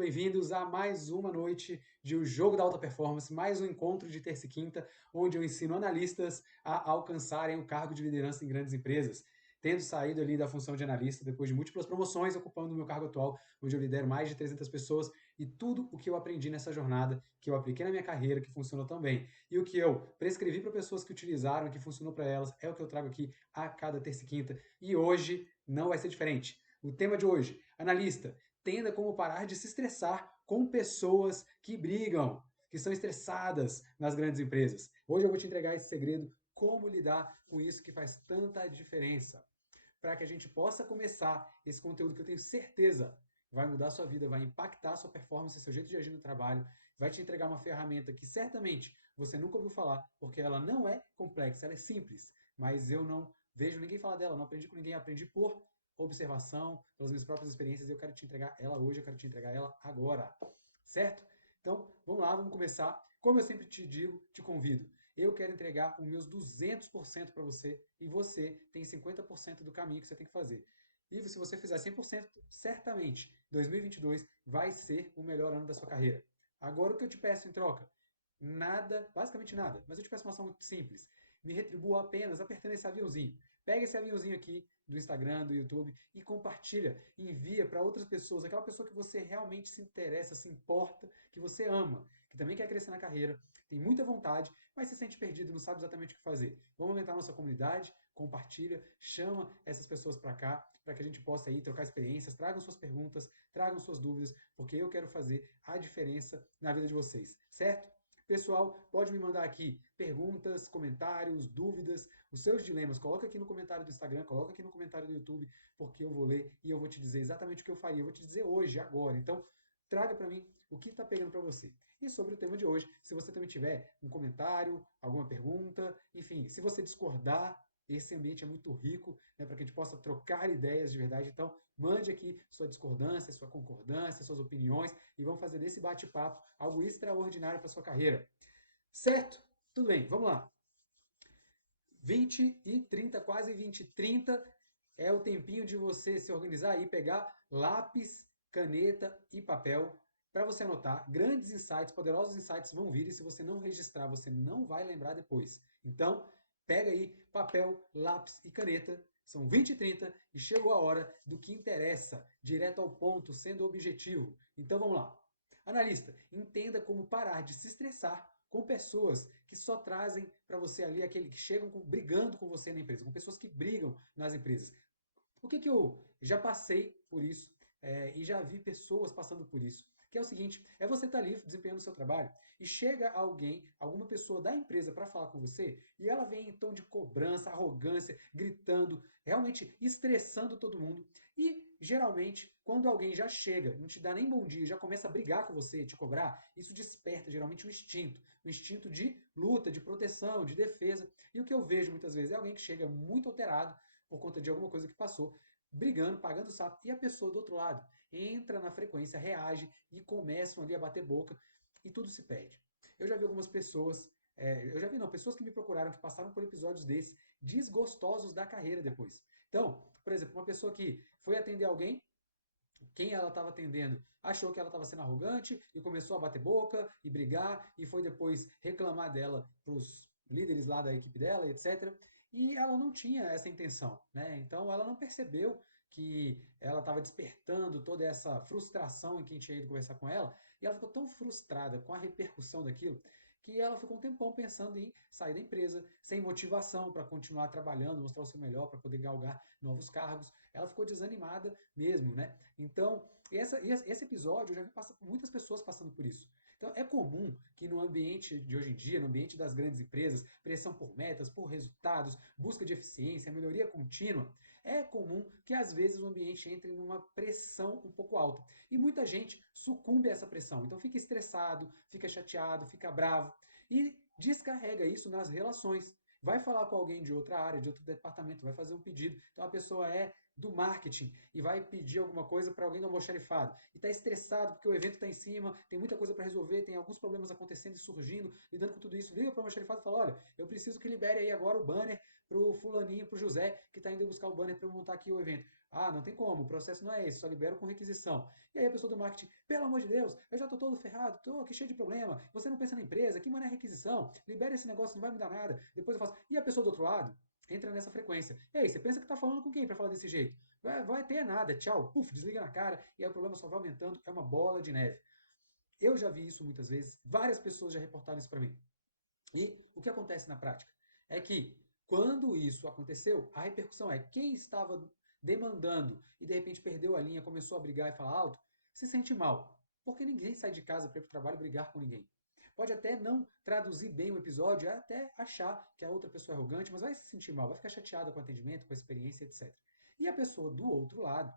bem-vindos a mais uma noite de O Jogo da Alta Performance, mais um encontro de terça e quinta, onde eu ensino analistas a alcançarem o cargo de liderança em grandes empresas. Tendo saído ali da função de analista depois de múltiplas promoções, ocupando o meu cargo atual, onde eu lidero mais de 300 pessoas, e tudo o que eu aprendi nessa jornada, que eu apliquei na minha carreira, que funcionou tão bem, e o que eu prescrevi para pessoas que utilizaram, que funcionou para elas, é o que eu trago aqui a cada terça e quinta, e hoje não vai ser diferente. O tema de hoje, analista, entenda como parar de se estressar com pessoas que brigam, que são estressadas nas grandes empresas. Hoje eu vou te entregar esse segredo, como lidar com isso que faz tanta diferença, para que a gente possa começar esse conteúdo que eu tenho certeza vai mudar a sua vida, vai impactar a sua performance, seu jeito de agir no trabalho, vai te entregar uma ferramenta que certamente você nunca ouviu falar, porque ela não é complexa, ela é simples, mas eu não vejo ninguém falar dela, não aprendi com ninguém, aprendi por observação, pelas minhas próprias experiências, e eu quero te entregar ela hoje, eu quero te entregar ela agora, certo? Então, vamos lá, vamos começar. Como eu sempre te digo, te convido. Eu quero entregar os meus 200% para você e você tem 50% do caminho que você tem que fazer. E se você fizer 100%, certamente 2022 vai ser o melhor ano da sua carreira. Agora, o que eu te peço em troca? Nada, basicamente nada, mas eu te peço uma ação muito simples. Me retribua apenas apertando esse aviãozinho. Pega esse aviãozinho aqui do Instagram, do YouTube e compartilha, envia para outras pessoas, aquela pessoa que você realmente se interessa, se importa, que você ama, que também quer crescer na carreira, tem muita vontade, mas se sente perdido, não sabe exatamente o que fazer. Vamos aumentar a nossa comunidade, compartilha, chama essas pessoas para cá, para que a gente possa aí trocar experiências, tragam suas perguntas, tragam suas dúvidas, porque eu quero fazer a diferença na vida de vocês, certo? Pessoal, pode me mandar aqui perguntas, comentários, dúvidas, os seus dilemas. Coloca aqui no comentário do Instagram, coloca aqui no comentário do YouTube, porque eu vou ler e eu vou te dizer exatamente o que eu faria. Eu vou te dizer hoje, agora. Então, traga para mim o que está pegando para você. E sobre o tema de hoje, se você também tiver um comentário, alguma pergunta, enfim, se você discordar, esse ambiente é muito rico, né, para que a gente possa trocar ideias de verdade. Então, mande aqui sua discordância, sua concordância, suas opiniões e vamos fazer desse bate-papo algo extraordinário para sua carreira. Certo? Tudo bem, vamos lá. 20 e 30, quase 20 e 30 é o tempinho de você se organizar e pegar lápis, caneta e papel para você anotar. Grandes insights, poderosos insights vão vir e se você não registrar, você não vai lembrar depois. Então, pega aí papel, lápis e caneta. São 20 e 30 e chegou a hora do que interessa, direto ao ponto, sendo objetivo. Então vamos lá. Analista, entenda como parar de se estressar com pessoas que só trazem para você ali aquele que chegam brigando com você na empresa, com pessoas que brigam nas empresas. O que eu já passei por isso e já vi pessoas passando por isso? Que é o seguinte: é você estar ali desempenhando o seu trabalho e chega alguém, alguma pessoa da empresa para falar com você e ela vem em tom de cobrança, arrogância, gritando, realmente estressando todo mundo. E geralmente, quando alguém já chega, não te dá nem bom dia, já começa a brigar com você, te cobrar, isso desperta geralmente um instinto de luta, de proteção, de defesa. E o que eu vejo muitas vezes é alguém que chega muito alterado por conta de alguma coisa que passou, brigando, pagando sapo, e a pessoa do outro lado entra na frequência, reage e começam ali a bater boca e tudo se perde. Eu já vi algumas pessoas, eu já vi não, pessoas que me procuraram, que passaram por episódios desses, desgostosos da carreira depois. Então, por exemplo, uma pessoa que foi atender alguém, quem ela estava atendendo achou que ela estava sendo arrogante e começou a bater boca e brigar e foi depois reclamar dela para os líderes lá da equipe dela, etc. E ela não tinha essa intenção, né? Então ela não percebeu que ela estava despertando toda essa frustração em quem tinha ido conversar com ela e ela ficou tão frustrada com a repercussão daquilo que ela ficou um tempão pensando em sair da empresa, sem motivação para continuar trabalhando, mostrar o seu melhor, para poder galgar novos cargos. Ela ficou desanimada mesmo, né? Então, esse episódio eu já vi muitas pessoas passando por isso. Então, é comum que no ambiente de hoje em dia, no ambiente das grandes empresas, pressão por metas, por resultados, busca de eficiência, melhoria contínua, é comum que às vezes o ambiente entre numa pressão um pouco alta. E muita gente sucumbe a essa pressão. Então, fica estressado, fica chateado, fica bravo e descarrega isso nas relações. Vai falar com alguém de outra área, de outro departamento, vai fazer um pedido. Então a pessoa é do marketing e vai pedir alguma coisa para alguém do almoxarifado e está estressado porque o evento está em cima, tem muita coisa para resolver, tem alguns problemas acontecendo e surgindo, lidando com tudo isso, liga para o almoxarifado e fala, olha, eu preciso que libere aí agora o banner para o fulaninho, para o José, que está indo buscar o banner para eu montar aqui o evento. Ah, não tem como, o processo não é esse, só libero com requisição. E aí a pessoa do marketing, pelo amor de Deus, eu já estou todo ferrado, estou aqui cheio de problema, você não pensa na empresa, que mané é requisição, libera esse negócio, não vai me dar nada. Depois eu faço, e a pessoa do outro lado, entra nessa frequência. E aí, você pensa que tá falando com quem para falar desse jeito? Vai ter nada, tchau, puf, desliga na cara, e aí o problema só vai aumentando, é uma bola de neve. Eu já vi isso muitas vezes, várias pessoas já reportaram isso para mim. E o que acontece na prática? É que, quando isso aconteceu, a repercussão é quem estava demandando e de repente perdeu a linha, começou a brigar e falar alto, se sente mal. Porque ninguém sai de casa para ir para o trabalho e brigar com ninguém. Pode até não traduzir bem o episódio, até achar que a outra pessoa é arrogante, mas vai se sentir mal, vai ficar chateada com o atendimento, com a experiência, etc. E a pessoa do outro lado,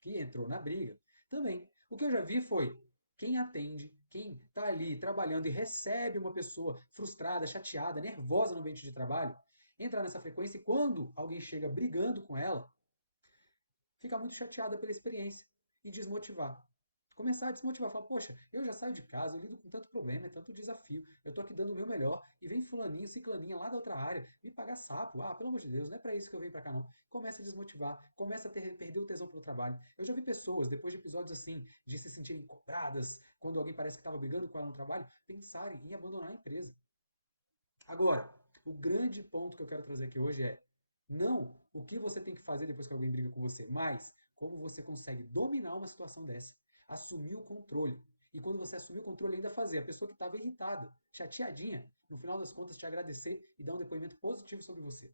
que entrou na briga, também. O que eu já vi foi quem atende, quem está ali trabalhando e recebe uma pessoa frustrada, chateada, nervosa no ambiente de trabalho, entrar nessa frequência e quando alguém chega brigando com ela, ficar muito chateada pela experiência e desmotivar. Começar a desmotivar, falar, poxa, eu já saio de casa, eu lido com tanto problema, é tanto desafio, eu tô aqui dando o meu melhor, e vem fulaninho, ciclaninha lá da outra área, me pagar sapo, pelo amor de Deus, não é para isso que eu venho para cá não. Começa a desmotivar, começa a perder o tesão pelo trabalho. Eu já vi pessoas, depois de episódios assim, de se sentirem cobradas, quando alguém parece que estava brigando com ela no trabalho, pensarem em abandonar a empresa. Agora, o grande ponto que eu quero trazer aqui hoje é não o que você tem que fazer depois que alguém briga com você, mas como você consegue dominar uma situação dessa, assumir o controle. E quando você assumir o controle, ainda fazer a pessoa que estava irritada, chateadinha, no final das contas te agradecer e dar um depoimento positivo sobre você.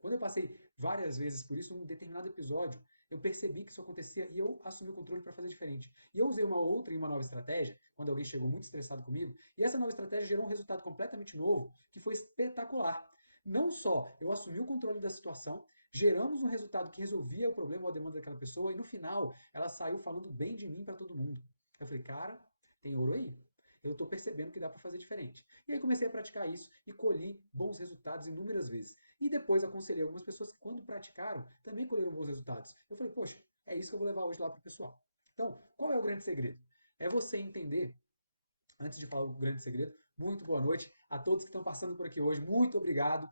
Quando eu passei várias vezes por isso, num determinado episódio, eu percebi que isso acontecia e eu assumi o controle para fazer diferente. E eu usei uma outra e uma nova estratégia, quando alguém chegou muito estressado comigo, e essa nova estratégia gerou um resultado completamente novo, que foi espetacular. Não só eu assumi o controle da situação, geramos um resultado que resolvia o problema ou a demanda daquela pessoa, e no final ela saiu falando bem de mim para todo mundo. Eu falei, cara, tem ouro aí. Eu estou percebendo que dá para fazer diferente. E aí comecei a praticar isso e colhi bons resultados inúmeras vezes. E depois aconselhei algumas pessoas que, quando praticaram, também colheram bons resultados. Eu falei, poxa, é isso que eu vou levar hoje lá para o pessoal. Então, qual é o grande segredo? É você entender, antes de falar o grande segredo, muito boa noite a todos que estão passando por aqui hoje. Muito obrigado.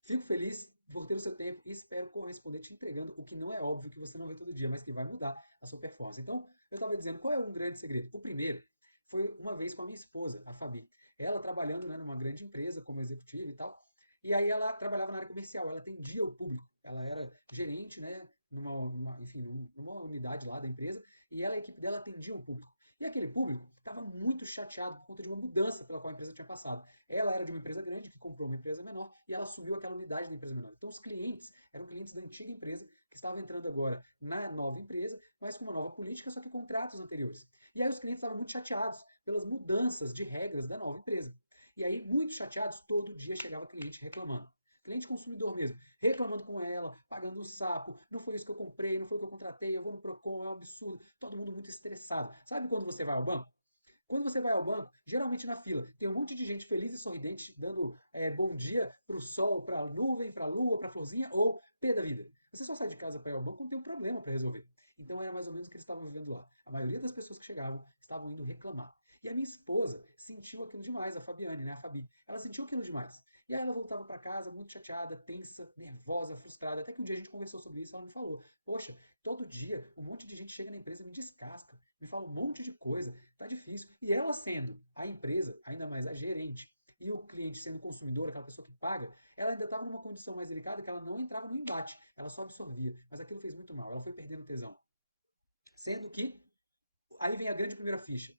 Fico feliz por ter o seu tempo e espero corresponder te entregando o que não é óbvio que você não vê todo dia, mas que vai mudar a sua performance. Então, eu estava dizendo, qual é um grande segredo? O primeiro foi uma vez com a minha esposa, a Fabi. Ela trabalhando, né, numa grande empresa como executiva e tal, e aí ela trabalhava na área comercial, ela atendia o público, ela era gerente, né, enfim, numa unidade lá da empresa, e ela, a equipe dela atendia o público. E aquele público estava muito chateado por conta de uma mudança pela qual a empresa tinha passado. Ela era de uma empresa grande que comprou uma empresa menor e ela assumiu aquela unidade da empresa menor. Então os clientes eram clientes da antiga empresa que estavam entrando agora na nova empresa, mas com uma nova política, só que contratos anteriores. E aí os clientes estavam muito chateados pelas mudanças de regras da nova empresa. E aí, muito chateados, todo dia chegava cliente reclamando. Cliente consumidor mesmo, reclamando com ela, pagando um sapo, não foi isso que eu comprei, não foi o que eu contratei, eu vou no Procon, é um absurdo, todo mundo muito estressado. Sabe quando você vai ao banco? Quando você vai ao banco, geralmente na fila, tem um monte de gente feliz e sorridente dando bom dia para o sol, para a nuvem, para a lua, para a florzinha ou pé da vida. Você só sai de casa para ir ao banco quando tem um problema para resolver. Então era mais ou menos o que eles estavam vivendo lá. A maioria das pessoas que chegavam estavam indo reclamar. E a minha esposa sentiu aquilo demais, a Fabiane, né, a Fabi. Ela sentiu aquilo demais. E aí ela voltava para casa muito chateada, tensa, nervosa, frustrada. Até que um dia a gente conversou sobre isso e ela me falou: poxa, todo dia um monte de gente chega na empresa e me descasca, me fala um monte de coisa, tá difícil. E ela sendo a empresa, ainda mais a gerente, e o cliente sendo o consumidor, aquela pessoa que paga, ela ainda estava numa condição mais delicada que ela não entrava no embate, ela só absorvia. Mas aquilo fez muito mal, ela foi perdendo tesão. Sendo que, aí vem a grande primeira ficha.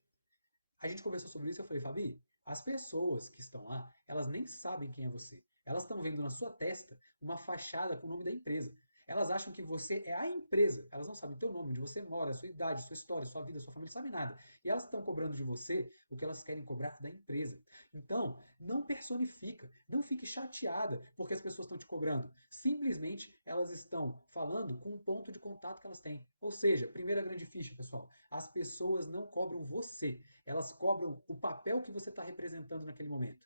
A gente conversou sobre isso e eu falei, Fabi, as pessoas que estão lá, elas nem sabem quem é você. Elas estão vendo na sua testa uma fachada com o nome da empresa. Elas acham que você é a empresa. Elas não sabem o teu nome, onde você mora, a sua idade, sua história, sua vida, sua família, não sabem nada. E elas estão cobrando de você o que elas querem cobrar da empresa. Então, não personifica, não fique chateada porque as pessoas estão te cobrando. Simplesmente elas estão falando com um ponto de contato que elas têm. Ou seja, primeira grande ficha, pessoal, as pessoas não cobram você, elas cobram o papel que você está representando naquele momento.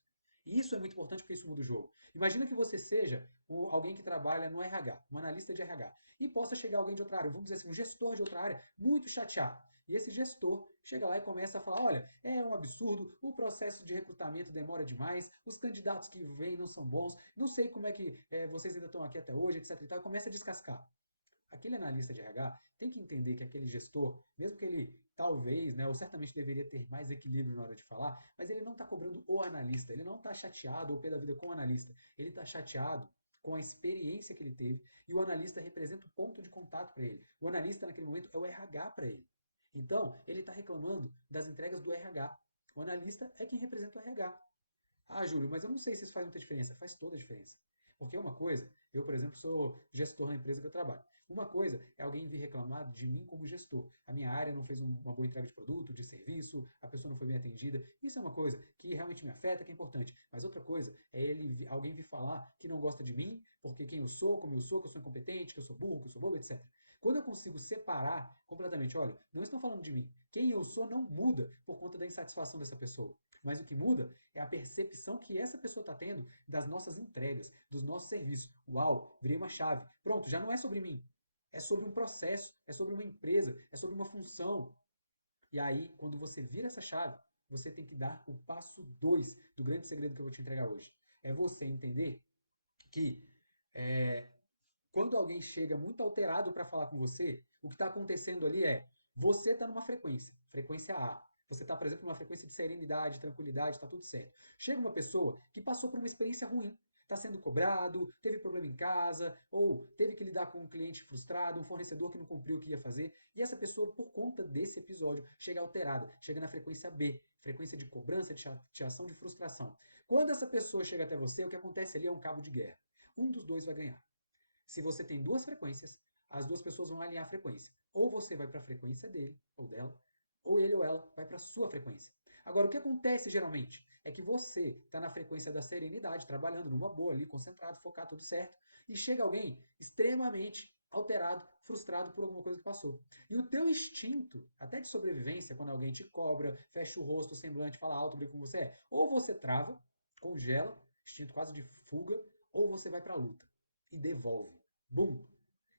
E isso é muito importante porque isso muda o jogo. Imagina que você seja alguém que trabalha no RH, um analista de RH, e possa chegar alguém de outra área, vamos dizer assim, um gestor de outra área, muito chateado. E esse gestor chega lá e começa a falar: olha, é um absurdo, o processo de recrutamento demora demais, os candidatos que vêm não são bons, não sei como é que vocês ainda estão aqui até hoje, etc. E tal, e começa a descascar. Aquele analista de RH tem que entender que aquele gestor, mesmo que ele talvez, né, ou certamente deveria ter mais equilíbrio na hora de falar, mas ele não está cobrando o analista, ele não está chateado ou pé da vida com o analista, ele está chateado com a experiência que ele teve e o analista representa o ponto de contato para ele. O analista naquele momento é o RH para ele. Então, ele está reclamando das entregas do RH. O analista é quem representa o RH. Ah, Júlio, mas eu não sei se isso faz muita diferença. Faz toda a diferença. Porque uma coisa, eu, por exemplo, sou gestor na empresa que eu trabalho. Uma coisa é alguém vir reclamar de mim como gestor. A minha área não fez uma boa entrega de produto, de serviço, a pessoa não foi bem atendida. Isso é uma coisa que realmente me afeta, que é importante. Mas outra coisa é alguém vir falar que não gosta de mim, porque quem eu sou, como eu sou, que eu sou incompetente, que eu sou burro, que eu sou bobo, etc. Quando eu consigo separar completamente, olha, não estão falando de mim. Quem eu sou não muda por conta da insatisfação dessa pessoa. Mas o que muda é a percepção que essa pessoa está tendo das nossas entregas, dos nossos serviços. Uau, virei uma chave. Pronto, já não é sobre mim. É sobre um processo, é sobre uma empresa, é sobre uma função. E aí, quando você vira essa chave, você tem que dar o passo 2 do grande segredo que eu vou te entregar hoje. É você entender que é, quando alguém chega muito alterado para falar com você, o que está acontecendo ali é você está numa frequência, frequência A. Você está, por exemplo, numa frequência de serenidade, tranquilidade, está tudo certo. Chega uma pessoa que passou por uma experiência ruim, está sendo cobrado, teve problema em casa, ou teve que lidar com um cliente frustrado, um fornecedor que não cumpriu o que ia fazer, e essa pessoa, por conta desse episódio, chega alterada, chega na frequência B, frequência de cobrança, de chateação, de frustração. Quando essa pessoa chega até você, o que acontece ali é um cabo de guerra. Um dos dois vai ganhar. Se você tem duas frequências, as duas pessoas vão alinhar a frequência. Ou você vai para a frequência dele ou dela, ou ele ou ela vai para a sua frequência. Agora, o que acontece geralmente é que você está na frequência da serenidade, trabalhando numa boa ali, concentrado, focado, tudo certo, e chega alguém extremamente alterado, frustrado por alguma coisa que passou. E o teu instinto, até de sobrevivência, quando alguém te cobra, fecha o rosto, o semblante, fala alto, briga com você, ou você trava, congela, instinto quase de fuga, ou você vai para a luta e devolve. Bum!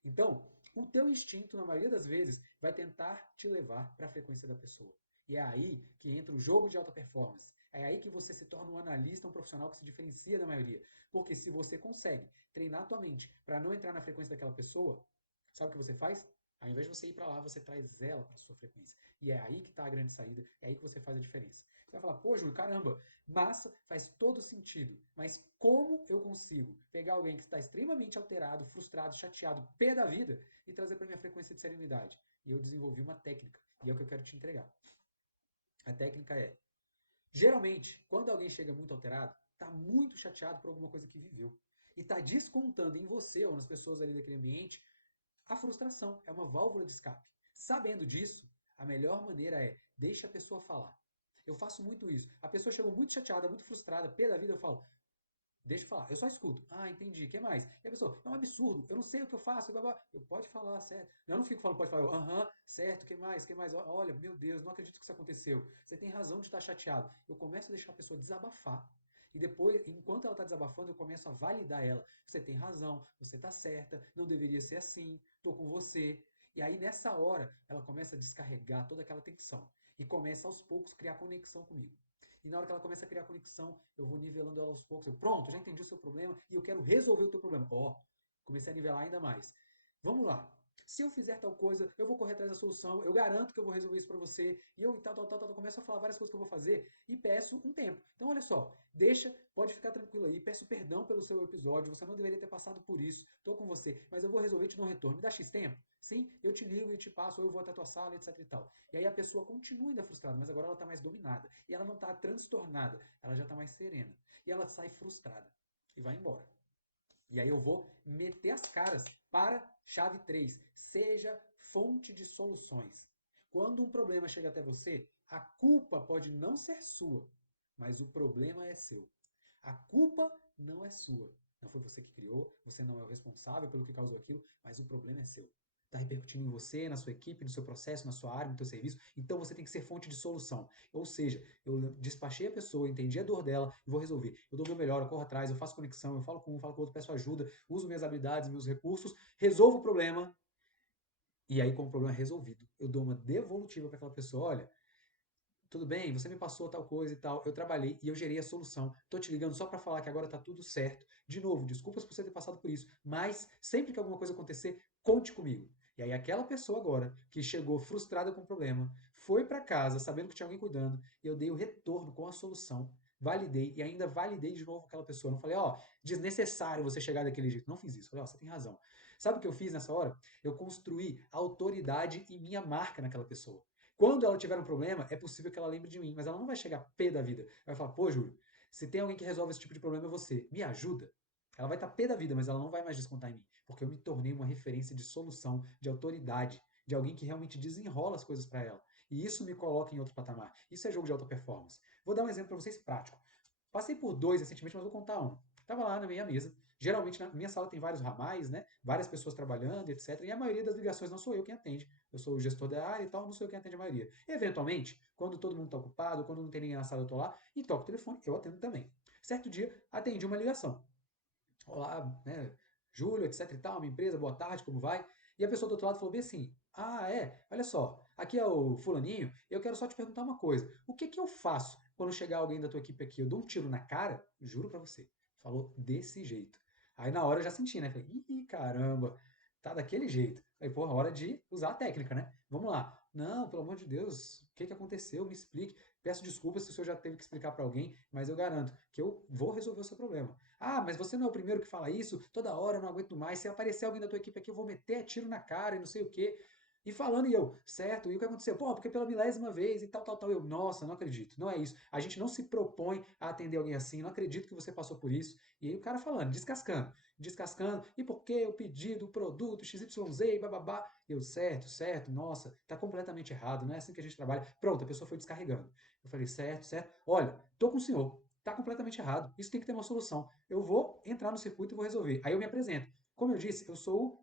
Então, o teu instinto, na maioria das vezes, vai tentar te levar para a frequência da pessoa. E é aí que entra o jogo de alta performance. É aí que você se torna um analista, um profissional que se diferencia da maioria. Porque se você consegue treinar a tua mente para não entrar na frequência daquela pessoa, sabe o que você faz? Ao invés de você ir para lá, você traz ela para sua frequência. E é aí que está a grande saída, é aí que você faz a diferença. Você vai falar, pô, Júlio, caramba, massa, faz todo sentido. Mas como eu consigo pegar alguém que está extremamente alterado, frustrado, chateado, pé da vida e trazer para minha frequência de serenidade? E eu desenvolvi uma técnica, e é o que eu quero te entregar. A técnica é, geralmente, quando alguém chega muito alterado, está muito chateado por alguma coisa que viveu. E está descontando em você ou nas pessoas ali daquele ambiente a frustração. É uma válvula de escape. Sabendo disso, a melhor maneira é deixa a pessoa falar. Eu faço muito isso. A pessoa chegou muito chateada, muito frustrada, pé da vida, eu falo, deixa eu falar, eu só escuto. Ah, entendi, o que mais? E a pessoa, é um absurdo, eu não sei o que eu faço. Eu, pode falar, certo. Eu não fico falando, pode falar, aham, certo, o que mais, o que mais? Olha, meu Deus, não acredito que isso aconteceu. Você tem razão de estar chateado. Eu começo a deixar a pessoa desabafar. E depois, enquanto ela está desabafando, eu começo a validar ela. Você tem razão, você está certa, não deveria ser assim, estou com você. E aí, nessa hora, ela começa a descarregar toda aquela tensão. E começa aos poucos a criar conexão comigo. E na hora que ela começa a criar conexão, eu vou nivelando ela aos poucos. Pronto, já entendi o seu problema e eu quero resolver o teu problema. Ó, comecei a nivelar ainda mais. Vamos lá. Se eu fizer tal coisa, eu vou correr atrás da solução, eu garanto que eu vou resolver isso para você, e eu começo a falar várias coisas que eu vou fazer e peço um tempo. Então, olha só, deixa, pode ficar tranquilo aí, peço perdão pelo seu episódio, você não deveria ter passado por isso, tô com você, mas eu vou resolver e te dou um retorno. Me dá X tempo? Sim, eu te ligo e te passo, ou eu vou até a tua sala, etc e tal. E aí a pessoa continua ainda frustrada, mas agora ela está mais dominada. E ela não está transtornada, ela já está mais serena. E ela sai frustrada e vai embora. E aí eu vou meter as caras para chave 3. Seja fonte de soluções. Quando um problema chega até você, a culpa pode não ser sua, mas o problema é seu. A culpa não é sua. Não foi você que criou, você não é o responsável pelo que causou aquilo, mas o problema é seu. está repercutindo em você, na sua equipe, no seu processo, na sua área, no seu serviço. Então você tem que ser fonte de solução. Ou seja, eu despachei a pessoa, entendi a dor dela e vou resolver. Eu dou o meu melhor, eu corro atrás, eu faço conexão, eu falo com um, falo com o outro, peço ajuda, uso minhas habilidades, meus recursos, resolvo o problema. E aí, com o problema resolvido, eu dou uma devolutiva para aquela pessoa. Olha, tudo bem, você me passou tal coisa e tal, eu trabalhei e eu gerei a solução. Tô te ligando só para falar que agora tá tudo certo. De novo, desculpas por você ter passado por isso, mas sempre que alguma coisa acontecer, conte comigo. E aí aquela pessoa agora que chegou frustrada com o problema, foi para casa sabendo que tinha alguém cuidando, e eu dei o retorno com a solução, validei e ainda validei de novo aquela pessoa. Não falei, ó, desnecessário você chegar daquele jeito. Não fiz isso. Falei, ó, você tem razão. Sabe o que eu fiz nessa hora? Eu construí autoridade e minha marca naquela pessoa. Quando ela tiver um problema, é possível que ela lembre de mim, mas ela não vai chegar pé da vida. Vai falar, pô, Júlio, se tem alguém que resolve esse tipo de problema é você. Me ajuda. Ela vai estar pé da vida, mas ela não vai mais descontar em mim, porque eu me tornei uma referência de solução, de autoridade, de alguém que realmente desenrola as coisas para ela. E isso me coloca em outro patamar. Isso é jogo de alta performance. Vou dar um exemplo para vocês prático. Passei por dois recentemente, mas vou contar um. Estava lá na minha mesa. Geralmente na minha sala tem vários ramais, né? Várias pessoas trabalhando, etc. E a maioria das ligações não sou eu quem atende. Eu sou o gestor da área e tal, não sou eu quem atende a maioria. Eventualmente, quando todo mundo está ocupado, quando não tem ninguém na sala, eu estou lá e toco o telefone, eu atendo também. Certo dia, atendi uma ligação. Olá, né? Júlio, etc e tal, minha empresa, boa tarde, como vai? E a pessoa do outro lado falou bem assim: ah, é, olha só, aqui é o fulaninho, eu quero só te perguntar uma coisa. O que que eu faço quando chegar alguém da tua equipe aqui? Eu dou um tiro na cara? Juro pra você. Falou desse jeito. Aí na hora eu já senti, né? Falei, ih, caramba, tá daquele jeito. Aí, porra, hora de usar a técnica, né? Vamos lá. Não, pelo amor de Deus, o que que aconteceu? Me explique. Peço desculpas se o senhor já teve que explicar para alguém, mas eu garanto que eu vou resolver o seu problema. Ah, mas você não é o primeiro que fala isso, toda hora eu não aguento mais. Se aparecer alguém da tua equipe aqui, eu vou meter tiro na cara e não sei o quê. E falando, e eu, certo, e o que aconteceu? Pô, porque pela milésima vez e tal, tal, tal. Eu, nossa, não acredito, não é isso. A gente não se propõe a atender alguém assim, não acredito que você passou por isso. E aí o cara falando, descascando, e por que o pedido, o produto, XYZ, bababá. Eu, certo, certo, nossa, tá completamente errado, não é assim que a gente trabalha. Pronto, a pessoa foi descarregando. Eu falei, certo, certo. Olha, tô com o senhor, tá completamente errado. Isso tem que ter uma solução. Eu vou entrar no circuito e vou resolver. Aí eu me apresento. Como eu disse, eu sou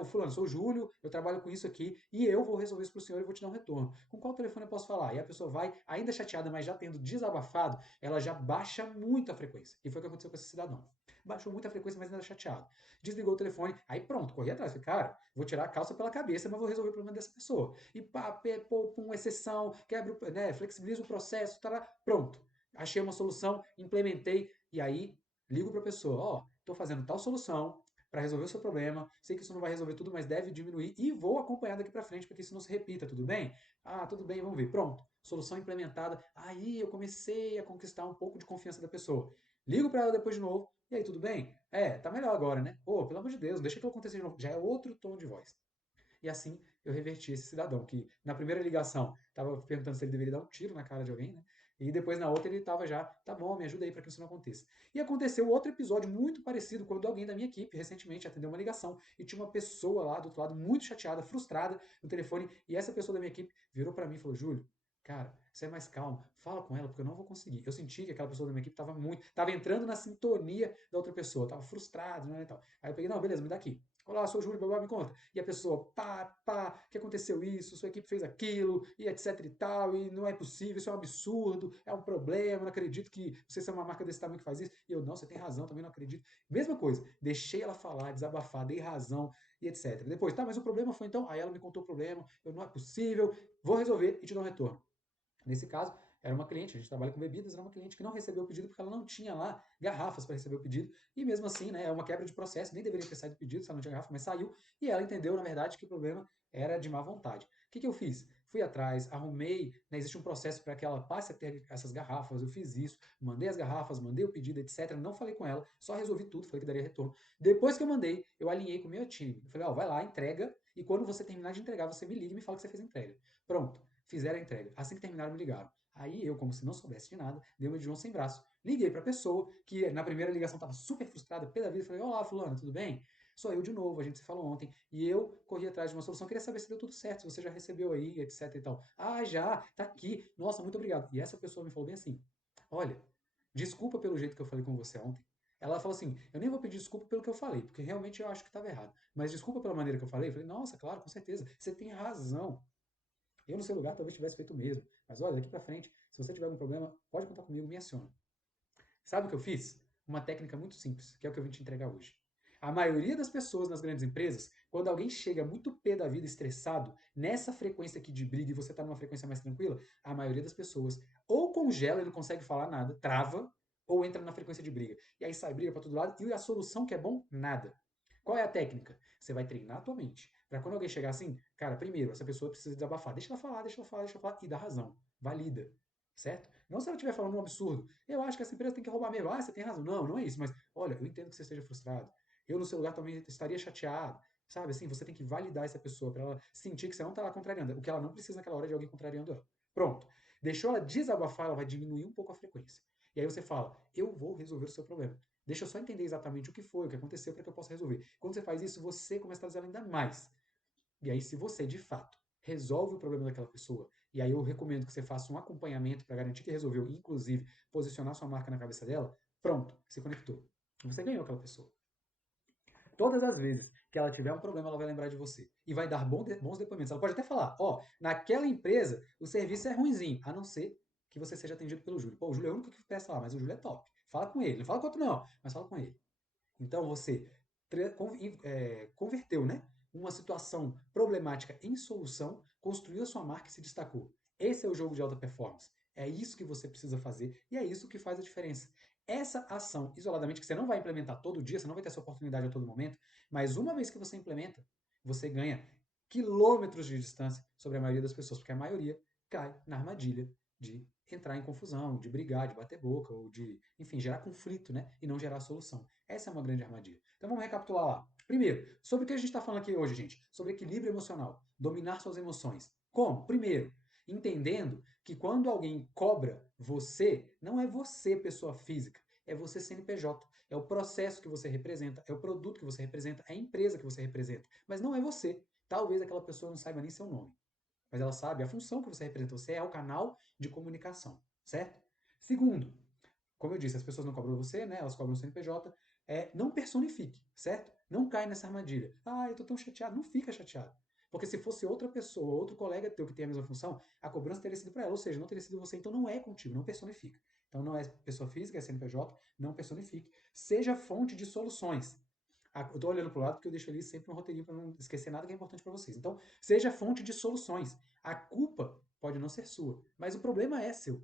o fulano, sou o Júlio, eu trabalho com isso aqui e eu vou resolver isso para o senhor e vou te dar um retorno. Com qual telefone eu posso falar? E a pessoa vai, ainda chateada, mas já tendo desabafado, ela já baixa muito a frequência. E foi o que aconteceu com esse cidadão. Baixou muito a frequência, mas ainda chateado. Desligou o telefone, aí pronto, corri atrás. Falei, cara, vou tirar a calça pela cabeça, mas vou resolver o problema dessa pessoa. E pá, pô, uma exceção, quebra, né, flexibiliza o processo, tá lá, pronto. Achei uma solução, implementei, e aí ligo para a pessoa, ó, estou fazendo tal solução para resolver o seu problema, sei que isso não vai resolver tudo, mas deve diminuir e vou acompanhar daqui para frente para que isso não se repita, tudo bem? Ah, tudo bem, vamos ver. Pronto, solução implementada. Aí eu comecei a conquistar um pouco de confiança da pessoa. Ligo para ela depois de novo, e aí, tudo bem? É, tá melhor agora, né? Pô, pelo amor de Deus, deixa que eu acontecer de novo. Já é outro tom de voz. E assim eu reverti esse cidadão, que na primeira ligação estava perguntando se ele deveria dar um tiro na cara de alguém, né? E depois na outra ele estava já, tá bom, me ajuda aí para que isso não aconteça. E aconteceu outro episódio muito parecido quando alguém da minha equipe recentemente atendeu uma ligação e tinha uma pessoa lá do outro lado muito chateada, frustrada no telefone, e essa pessoa da minha equipe virou para mim e falou: Júlio, cara, você é mais calmo, fala com ela porque eu não vou conseguir. Eu senti que aquela pessoa da minha equipe estava entrando na sintonia da outra pessoa, estava frustrado, né, e tal. Aí eu peguei, não, beleza, me dá aqui. Olá, sou o Júlio, babá, me conta. E a pessoa, pá, que aconteceu isso, sua equipe fez aquilo, e etc e tal, e não é possível, isso é um absurdo, é um problema, não acredito que você seja uma marca desse tamanho que faz isso. E eu, não, você tem razão, também não acredito. Mesma coisa, deixei ela falar, desabafar, dei razão, e etc. Depois, tá, mas o problema foi então, aí ela me contou o problema, eu, não é possível, vou resolver e te dou um retorno. Nesse caso, era uma cliente, a gente trabalha com bebidas, era uma cliente que não recebeu o pedido porque ela não tinha lá garrafas para receber o pedido, e mesmo assim, né, é uma quebra de processo, nem deveria ter saído o pedido se ela não tinha garrafa, mas saiu, e ela entendeu, na verdade, que o problema era de má vontade. O que, que eu fiz? Fui atrás, arrumei, né, existe um processo para que ela passe a ter essas garrafas, eu fiz isso, mandei as garrafas, mandei o pedido, etc. Não falei com ela, só resolvi tudo, falei que daria retorno. Depois que eu mandei, eu alinhei com o meu time. Eu falei, ó, vai lá, entrega, e quando você terminar de entregar, você me liga e me fala que você fez a entrega. Pronto, fizeram a entrega. Assim que terminaram, me ligaram. Aí eu, como se não soubesse de nada, dei uma de João sem braço. Liguei para a pessoa que na primeira ligação estava super frustrada, pé da vida. Falei, olá, fulano, tudo bem? Sou eu de novo, a gente se falou ontem. E eu corri atrás de uma solução, queria saber se deu tudo certo, se você já recebeu aí, etc e tal. Ah, já, tá aqui. Nossa, muito obrigado. E essa pessoa me falou bem assim, olha, desculpa pelo jeito que eu falei com você ontem. Ela falou assim, eu nem vou pedir desculpa pelo que eu falei, porque realmente eu acho que estava errado. Mas desculpa pela maneira que eu falei. Eu falei, nossa, claro, com certeza, você tem razão. Eu no seu lugar talvez tivesse feito o mesmo. Mas olha, daqui para frente, se você tiver algum problema, pode contar comigo, me aciona. Sabe o que eu fiz? Uma técnica muito simples, que é o que eu vim te entregar hoje. A maioria das pessoas nas grandes empresas, quando alguém chega muito pé da vida, estressado, nessa frequência aqui de briga e você está numa frequência mais tranquila, a maioria das pessoas ou congela e não consegue falar nada, trava, ou entra na frequência de briga. E aí sai briga para todo lado, e a solução que é bom, nada. Qual é a técnica? Você vai treinar a tua mente. Para quando alguém chegar assim, cara, primeiro, essa pessoa precisa desabafar. Deixa ela falar, deixa ela falar, deixa ela falar, e dá razão. Valida. Certo? Não se ela estiver falando um absurdo. Eu acho que essa empresa tem que roubar mesmo. Ah, você tem razão. Não, não é isso. Mas, olha, eu entendo que você esteja frustrado. Eu, no seu lugar, também estaria chateado. Sabe, assim, você tem que validar essa pessoa para ela sentir que você não está lá contrariando. O que ela não precisa naquela hora é de alguém contrariando ela. Pronto. Deixou ela desabafar, ela vai diminuir um pouco a frequência. E aí você fala, eu vou resolver o seu problema. Deixa eu só entender exatamente o que foi, o que aconteceu para que eu possa resolver. Quando você faz isso, você começa a trazer ela ainda mais. E aí, se você, de fato, resolve o problema daquela pessoa, e aí eu recomendo que você faça um acompanhamento para garantir que resolveu, inclusive posicionar sua marca na cabeça dela, pronto, se conectou. Você ganhou aquela pessoa. Todas as vezes que ela tiver um problema, ela vai lembrar de você. E vai dar bons depoimentos. Ela pode até falar, ó, naquela empresa o serviço é ruinzinho, a não ser que você seja atendido pelo Júlio. Pô, o Júlio é o único que presta lá, mas o Júlio é top. Fala com ele. Não fala com outro não, mas fala com ele. Então você converteu, né, uma situação problemática em solução, construiu a sua marca e se destacou. Esse é o jogo de alta performance. É isso que você precisa fazer e é isso que faz a diferença. Essa ação, isoladamente, que você não vai implementar todo dia, você não vai ter essa oportunidade a todo momento, mas uma vez que você implementa, você ganha quilômetros de distância sobre a maioria das pessoas, porque a maioria cai na armadilha de entrar em confusão, de brigar, de bater boca, ou de, enfim, gerar conflito, né? E não gerar solução. Essa é uma grande armadilha. Então vamos recapitular lá. Primeiro, sobre o que a gente está falando aqui hoje, gente? Sobre equilíbrio emocional. Dominar suas emoções. Como? Primeiro, entendendo que quando alguém cobra você, não é você, pessoa física, é você CNPJ. É o processo que você representa, é o produto que você representa, é a empresa que você representa. Mas não é você. Talvez aquela pessoa não saiba nem seu nome, mas ela sabe a função que você representa. Você é o canal de comunicação, certo? Segundo, como eu disse, as pessoas não cobram você, né? Elas cobram o CNPJ. Não personifique, certo? Não cai nessa armadilha. Ah, eu tô tão chateado. Não fica chateado. Porque se fosse outra pessoa, outro colega teu que tem a mesma função, a cobrança teria sido para ela. Ou seja, não teria sido você. Então não é contigo, não personifica. Então não é pessoa física, é CNPJ, não personifique. Seja fonte de soluções. Eu tô olhando pro lado porque eu deixo ali sempre um roteirinho para não esquecer nada que é importante para vocês. Então, seja fonte de soluções. A culpa pode não ser sua, mas o problema é seu.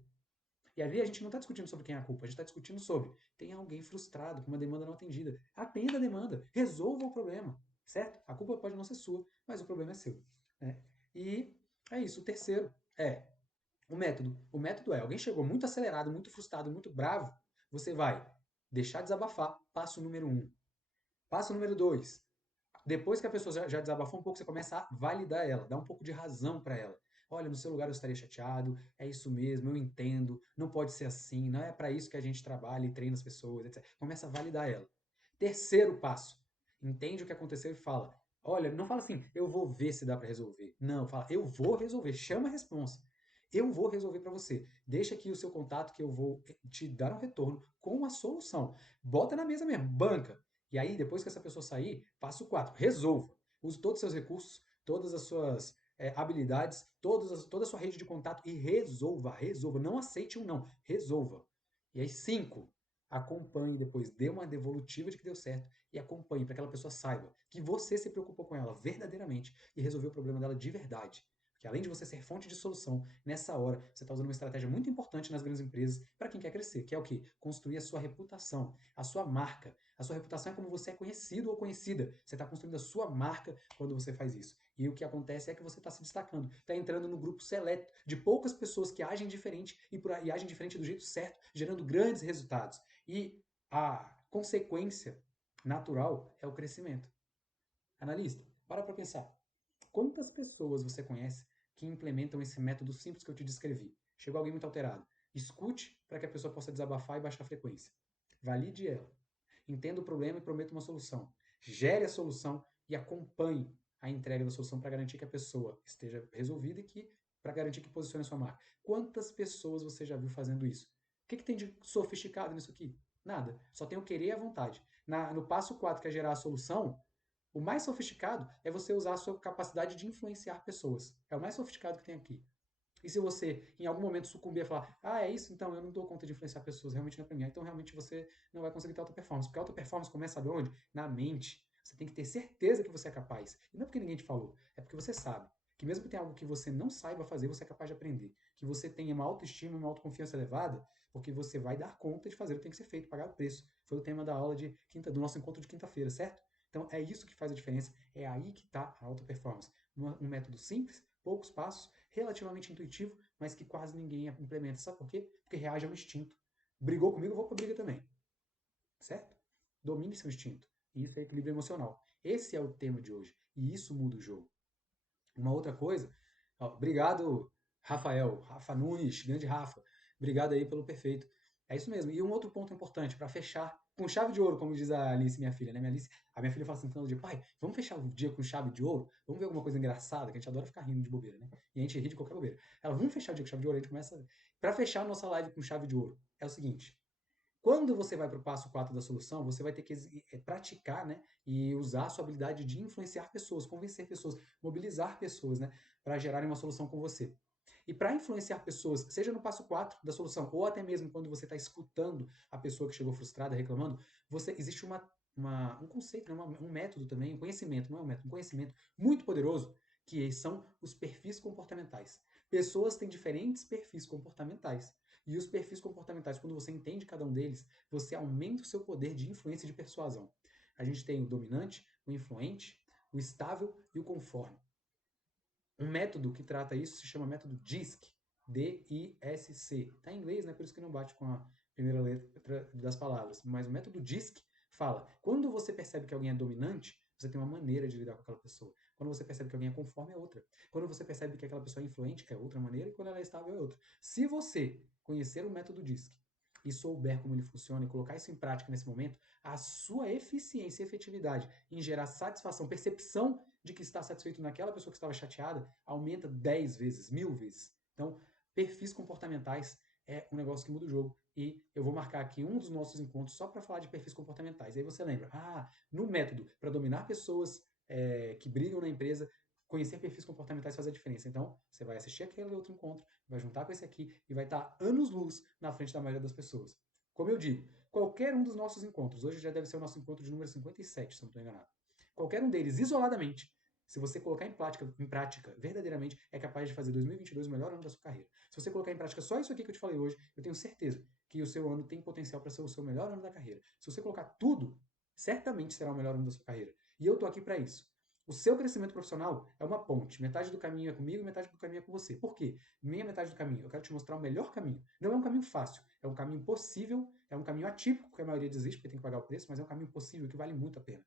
E ali a gente não está discutindo sobre quem é a culpa, a gente está discutindo sobre tem alguém frustrado com uma demanda não atendida. Atenda a demanda, resolva o problema, certo? A culpa pode não ser sua, mas o problema é seu. Né? E é isso. O terceiro é o método. O método é alguém chegou muito acelerado, muito frustrado, muito bravo, você vai deixar desabafar, passo número 1. Passo número 2, depois que a pessoa já desabafou um pouco, você começa a validar ela, dar um pouco de razão para ela. Olha, no seu lugar eu estaria chateado, é isso mesmo, eu entendo, não pode ser assim, não é para isso que a gente trabalha e treina as pessoas, etc. Começa a validar ela. Terceiro passo, entende o que aconteceu e fala. Olha, não fala assim, eu vou ver se dá para resolver. Não, fala, eu vou resolver, chama a responsa. Eu vou resolver para você. Deixa aqui o seu contato que eu vou te dar um retorno com uma solução. Bota na mesa mesmo, banca. E aí, depois que essa pessoa sair, passo 4, resolva. Use todos os seus recursos, todas as suas habilidades, toda a sua rede de contato e resolva, resolva. Não aceite um não, resolva. E aí, 5, acompanhe depois, dê uma devolutiva de que deu certo e acompanhe para que aquela pessoa saiba que você se preocupou com ela verdadeiramente e resolveu o problema dela de verdade. Porque além de você ser fonte de solução, nessa hora você está usando uma estratégia muito importante nas grandes empresas para quem quer crescer, que é o quê? Construir a sua reputação, a sua marca. A sua reputação é como você é conhecido ou conhecida. Você está construindo a sua marca quando você faz isso. E o que acontece é que você está se destacando, está entrando no grupo seleto de poucas pessoas que agem diferente e agem diferente do jeito certo, gerando grandes resultados. E a consequência natural é o crescimento. Analista, para pensar. Quantas pessoas você conhece que implementam esse método simples que eu te descrevi? Chegou alguém muito alterado. Escute para que a pessoa possa desabafar e baixar a frequência. Valide ela. Entenda o problema e prometa uma solução. Gere a solução e acompanhe a entrega da solução para garantir que a pessoa esteja resolvida e que para garantir que posicione a sua marca. Quantas pessoas você já viu fazendo isso? O que tem de sofisticado nisso aqui? Nada. Só tem o querer e a vontade. No passo 4, que é gerar a solução, o mais sofisticado é você usar a sua capacidade de influenciar pessoas. É o mais sofisticado que tem aqui. E se você, em algum momento, sucumbir a falar, é isso, então eu não dou conta de influenciar pessoas, realmente não é pra mim. Então, realmente, você não vai conseguir ter alta performance. Porque a alta performance começa, sabe onde? Na mente. Você tem que ter certeza que você é capaz. E não é porque ninguém te falou, é porque você sabe. Que mesmo que tenha algo que você não saiba fazer, você é capaz de aprender. Que você tenha uma autoestima, uma autoconfiança elevada, porque você vai dar conta de fazer o que tem que ser feito, pagar o preço. Foi o tema da aula de quinta, do nosso encontro de quinta-feira, certo? Então, é isso que faz a diferença. É aí que está a alta performance. Um método simples, poucos passos, relativamente intuitivo, mas que quase ninguém implementa. Sabe por quê? Porque reage ao instinto. Brigou comigo, eu vou pra briga também. Certo? Domine seu instinto. E isso é equilíbrio emocional. Esse é o tema de hoje. E isso muda o jogo. Uma outra coisa, obrigado, Rafael, Rafa Nunes, grande Rafa. Obrigado aí pelo perfeito. É isso mesmo. E um outro ponto importante para fechar com chave de ouro, como diz a Alice, minha filha, né? A minha filha fala assim no final do dia, pai, vamos fechar o dia com chave de ouro? Vamos ver alguma coisa engraçada, que a gente adora ficar rindo de bobeira, né? E a gente ri de qualquer bobeira. Ela, vamos fechar o dia com chave de ouro? A gente começa. Para fechar a nossa live com chave de ouro, é o seguinte: quando você vai para o passo 4 da solução, você vai ter que praticar, né, e usar a sua habilidade de influenciar pessoas, convencer pessoas, mobilizar pessoas, né, para gerarem uma solução com você. E para influenciar pessoas, seja no passo 4 da solução, ou até mesmo quando você está escutando a pessoa que chegou frustrada, reclamando, existe um conceito, né, um método também, um conhecimento, não é um método, um conhecimento muito poderoso, que são os perfis comportamentais. Pessoas têm diferentes perfis comportamentais. E os perfis comportamentais, quando você entende cada um deles, você aumenta o seu poder de influência e de persuasão. A gente tem o dominante, o influente, o estável e o conforme. Um método que trata isso se chama método DISC, D-I-S-C. Está em inglês, né? Por isso que não bate com a primeira letra das palavras. Mas o método DISC fala, quando você percebe que alguém é dominante, você tem uma maneira de lidar com aquela pessoa. Quando você percebe que alguém é conforme, é outra. Quando você percebe que aquela pessoa é influente, é outra maneira. E quando ela é estável, é outra. Se você conhecer o método DISC e souber como ele funciona e colocar isso em prática nesse momento, a sua eficiência e efetividade em gerar satisfação, percepção de que está satisfeito naquela pessoa que estava chateada, aumenta 10 vezes, 1000 vezes. Então, perfis comportamentais é um negócio que muda o jogo. E eu vou marcar aqui um dos nossos encontros só para falar de perfis comportamentais. Aí você lembra, no método para dominar pessoas que brigam na empresa, conhecer perfis comportamentais faz a diferença. Então, você vai assistir aquele outro encontro, vai juntar com esse aqui e vai estar anos-luz na frente da maioria das pessoas. Como eu digo, qualquer um dos nossos encontros, hoje já deve ser o nosso encontro de número 57, se não estou enganado. Qualquer um deles, isoladamente, se você colocar em prática, verdadeiramente, é capaz de fazer 2022 o melhor ano da sua carreira. Se você colocar em prática só isso aqui que eu te falei hoje, eu tenho certeza que o seu ano tem potencial para ser o seu melhor ano da carreira. Se você colocar tudo, certamente será o melhor ano da sua carreira. E eu tô aqui para isso. O seu crescimento profissional é uma ponte. Metade do caminho é comigo, metade do caminho é com você. Por quê? Minha metade do caminho, eu quero te mostrar o melhor caminho. Não é um caminho fácil, é um caminho possível, é um caminho atípico, que a maioria desiste porque tem que pagar o preço, mas é um caminho possível que vale muito a pena.